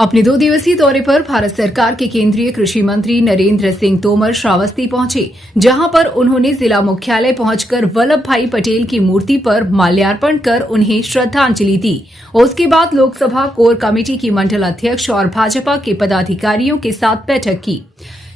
अपने 2 दिवसीय दौरे पर भारत सरकार के केंद्रीय कृषि मंत्री नरेंद्र सिंह तोमर श्रावस्ती पहुंचे, जहां पर उन्होंने जिला मुख्यालय पहुंचकर वल्लभ भाई पटेल की मूर्ति पर माल्यार्पण कर उन्हें श्रद्धांजलि दी। उसके बाद लोकसभा कोर कमेटी की मंडल अध्यक्ष और भाजपा के पदाधिकारियों के साथ बैठक की।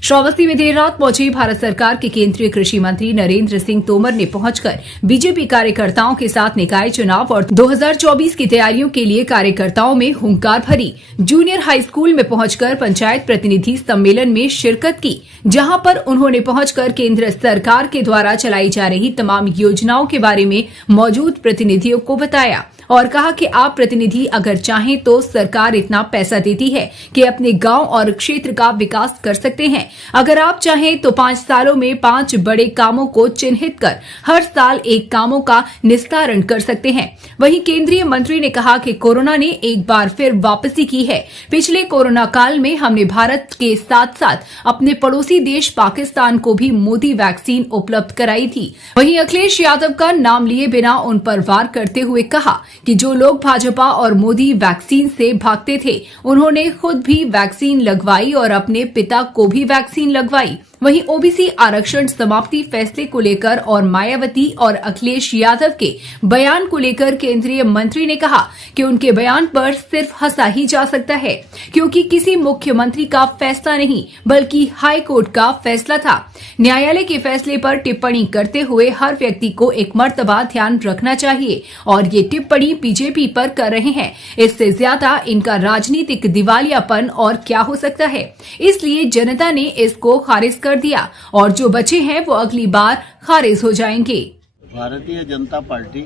श्रावस्ती में देर रात पहुंचे भारत सरकार के केंद्रीय कृषि मंत्री नरेंद्र सिंह तोमर ने पहुंचकर बीजेपी कार्यकर्ताओं के साथ निकाय चुनाव और 2024 की तैयारियों के लिए कार्यकर्ताओं में हुंकार भरी। जूनियर हाई स्कूल में पहुंचकर पंचायत प्रतिनिधि सम्मेलन में शिरकत की, जहां पर उन्होंने पहुंचकर केंद्र सरकार के द्वारा चलाई जा रही तमाम योजनाओं के बारे में मौजूद प्रतिनिधियों को बताया और कहा कि आप प्रतिनिधि अगर चाहें तो सरकार इतना पैसा देती है कि अपने गांव और क्षेत्र का विकास कर सकते हैं। अगर आप चाहें तो 5 सालों में 5 बड़े कामों को चिन्हित कर हर साल एक कामों का निस्तारण कर सकते हैं। वहीं केंद्रीय मंत्री ने कहा कि कोरोना ने एक बार फिर वापसी की है। पिछले कोरोना काल में हमने भारत के साथ साथ अपने पड़ोसी देश पाकिस्तान को भी मोदी वैक्सीन उपलब्ध कराई थी। वहीं अखिलेश यादव का नाम लिए बिना उन पर वार करते हुए कहा कि जो लोग भाजपा और मोदी वैक्सीन से भागते थे, उन्होंने खुद भी वैक्सीन लगवाई और अपने पिता को भी वैक्सीन लगवाई। वहीं ओबीसी आरक्षण समाप्ति फैसले को लेकर और मायावती और अखिलेश यादव के बयान को लेकर केंद्रीय मंत्री ने कहा कि उनके बयान पर सिर्फ हंसा ही जा सकता है, क्योंकि किसी मुख्यमंत्री का फैसला नहीं बल्कि हाई कोर्ट का फैसला था। न्यायालय के फैसले पर टिप्पणी करते हुए हर व्यक्ति को एक मर्तबा ध्यान रखना चाहिए और ये टिप्पणी बीजेपी पर कर रहे हैं। इससे ज्यादा इनका राजनीतिक दिवालियापन और क्या हो सकता है। इसलिए जनता ने इसको खारिज कर दिया और जो बचे हैं वो अगली बार खारिज हो जाएंगे। भारतीय जनता पार्टी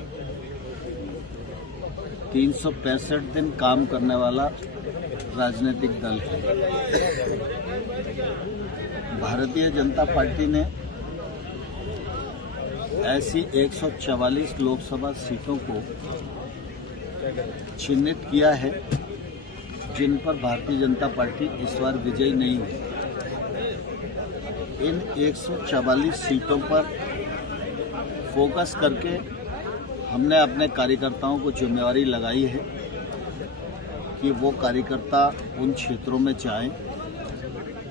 365 दिन काम करने वाला राजनीतिक दल है। भारतीय जनता पार्टी ने ऐसी 144 लोकसभा सीटों को चिन्हित किया है जिन पर भारतीय जनता पार्टी इस बार विजयी नहीं हुई। इन 144 सीटों पर फोकस करके हमने अपने कार्यकर्ताओं को जिम्मेवारी लगाई है कि वो कार्यकर्ता उन क्षेत्रों में जाएं,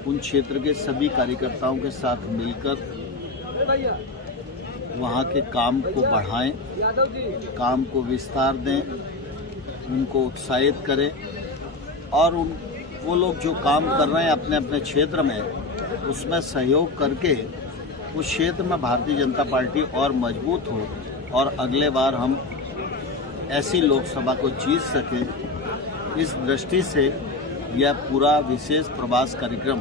उन क्षेत्र के सभी कार्यकर्ताओं के साथ मिलकर वहाँ के काम को बढ़ाएं, काम को विस्तार दें, उनको उत्साहित करें और वो लोग जो काम कर रहे हैं अपने अपने क्षेत्र में उसमें सहयोग करके उस क्षेत्र में भारतीय जनता पार्टी और मजबूत हो और अगले बार हम ऐसी लोकसभा को जीत सकें। इस दृष्टि से यह पूरा विशेष प्रवास कार्यक्रम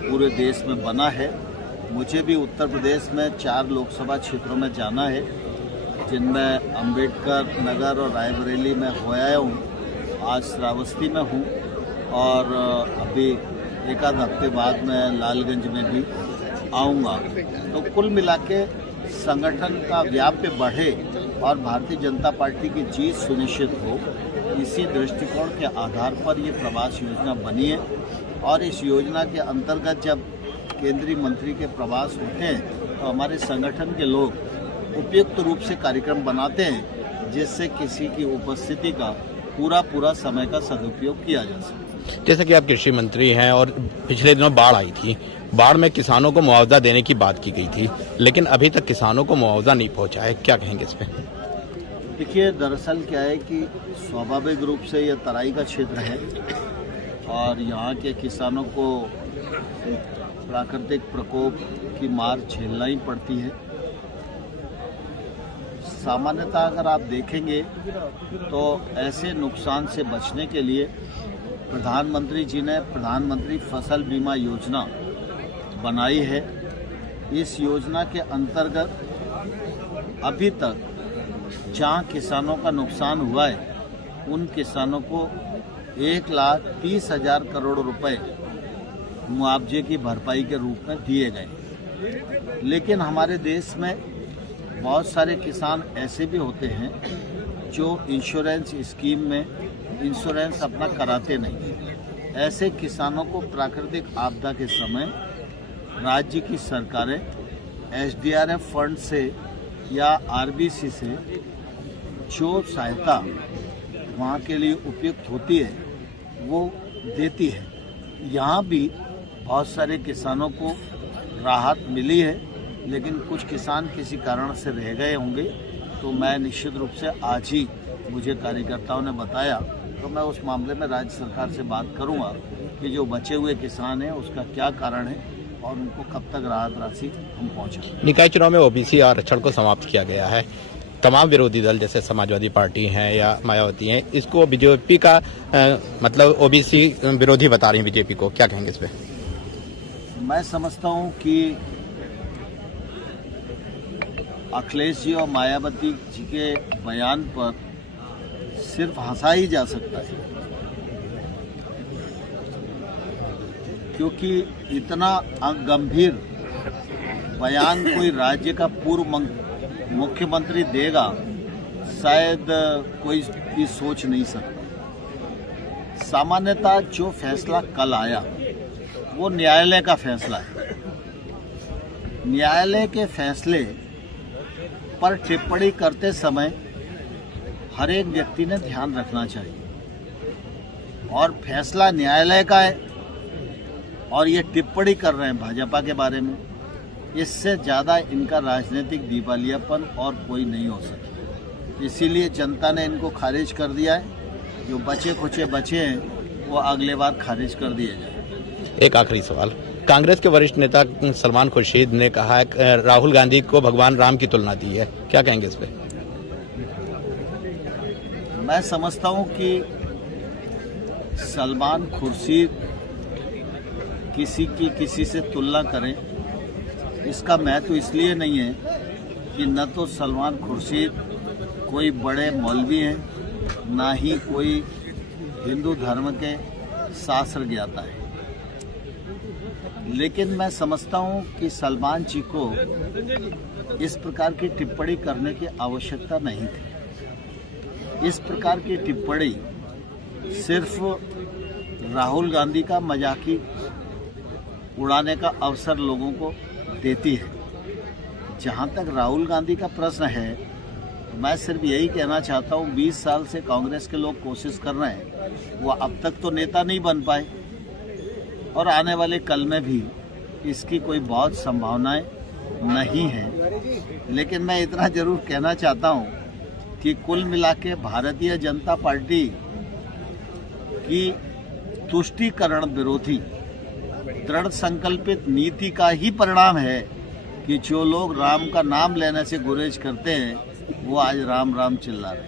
पूरे देश में बना है। मुझे भी उत्तर प्रदेश में 4 लोकसभा क्षेत्रों में जाना है, जिनमें अंबेडकर नगर और रायबरेली में हो आया हूँ। आज श्रावस्ती में हूँ और अभी एक आध हफ्ते बाद मैं लालगंज में भी आऊँगा। तो कुल मिला के संगठन का व्याप्य बढ़े और भारतीय जनता पार्टी की जीत सुनिश्चित हो, इसी दृष्टिकोण के आधार पर ये प्रवास योजना बनी है। और इस योजना के अंतर्गत जब केंद्रीय मंत्री के प्रवास होते हैं तो हमारे संगठन के लोग उपयुक्त रूप से कार्यक्रम बनाते हैं, जिससे किसी की उपस्थिति का पूरा समय का सदुपयोग किया जा सके। जैसे कि आप कृषि मंत्री हैं और पिछले दिनों बाढ़ आई थी, बाढ़ में किसानों को मुआवजा देने की बात की गई थी, लेकिन अभी तक किसानों को मुआवजा नहीं पहुंचा है, क्या कहेंगे इस पे? देखिए, दरअसल क्या है कि स्वाभाविक रूप से यह तराई का क्षेत्र है और यहाँ के किसानों को प्राकृतिक प्रकोप की मार झेलना ही पड़ती है। सामान्यतः अगर आप देखेंगे तो ऐसे नुकसान से बचने के लिए प्रधानमंत्री जी ने प्रधानमंत्री फसल बीमा योजना बनाई है। इस योजना के अंतर्गत अभी तक जहां किसानों का नुकसान हुआ है उन किसानों को 1,30,000 करोड़ रुपए मुआवजे की भरपाई के रूप में दिए गए। लेकिन हमारे देश में बहुत सारे किसान ऐसे भी होते हैं जो इंश्योरेंस स्कीम में इंश्योरेंस अपना कराते नहीं। ऐसे किसानों को प्राकृतिक आपदा के समय राज्य की सरकारें SDRF फंड से या RBC से जो सहायता वहाँ के लिए उपयुक्त होती है वो देती है। यहाँ भी बहुत सारे किसानों को राहत मिली है, लेकिन कुछ किसान किसी कारण से रह गए होंगे, तो मैं निश्चित रूप से आज ही मुझे कार्यकर्ताओं ने बताया, तो मैं उस मामले में राज्य सरकार से बात करूंगा कि जो बचे हुए किसान हैं उसका क्या कारण है और उनको कब तक राहत राशि हम पहुँचाएं। निकाय चुनाव में ओबीसी आरक्षण को समाप्त किया गया है। तमाम विरोधी दल जैसे समाजवादी पार्टी है या मायावती है, इसको बीजेपी का मतलब ओबीसी विरोधी बता रही है बीजेपी को, क्या कहेंगे इस पे? मैं समझता हूं कि अखिलेश जी और मायावती जी के बयान पर सिर्फ हंसा ही जा सकता है, क्योंकि इतना गंभीर बयान कोई राज्य का पूर्व मुख्यमंत्री देगा, शायद कोई भी सोच नहीं सकता। सामान्यतः जो फैसला कल आया वो न्यायालय का फैसला है। न्यायालय के फैसले पर टिप्पणी करते समय हर एक व्यक्ति ने ध्यान रखना चाहिए, और फैसला न्यायालय का है और ये टिप्पणी कर रहे हैं भाजपा के बारे में, इससे ज़्यादा इनका राजनीतिक दिवालियापन और कोई नहीं हो सके। इसीलिए जनता ने इनको खारिज कर दिया है। जो बचे खुचे बचे हैं वो अगले बार खारिज कर दिए जाए। एक आखिरी सवाल, कांग्रेस के वरिष्ठ नेता सलमान खुर्शीद ने कहा है राहुल गांधी को भगवान राम की तुलना दी है, क्या कहेंगे इस पे? मैं समझता हूं कि सलमान खुर्शीद किसी की किसी से तुलना करें, इसका महत्व इसलिए नहीं है कि न तो सलमान खुर्शीद कोई बड़े मौलवी हैं, ना ही कोई हिंदू धर्म के शास्त्र ज्ञाता है, लेकिन मैं समझता हूं कि सलमान जी को इस प्रकार की टिप्पणी करने की आवश्यकता नहीं थी। इस प्रकार की टिप्पणी सिर्फ राहुल गांधी का मजाकी उड़ाने का अवसर लोगों को देती है। जहां तक राहुल गांधी का प्रश्न है, मैं सिर्फ यही कहना चाहता हूं, 20 साल से कांग्रेस के लोग कोशिश कर रहे हैं, वो अब तक तो नेता नहीं बन पाए और आने वाले कल में भी इसकी कोई बहुत संभावनाएं नहीं है। लेकिन मैं इतना जरूर कहना चाहता हूं कि कुल मिला के भारतीय जनता पार्टी की तुष्टीकरण विरोधी दृढ़ संकल्पित नीति का ही परिणाम है कि जो लोग राम का नाम लेने से गुरेज करते हैं वो आज राम राम चिल्ला रहे हैं।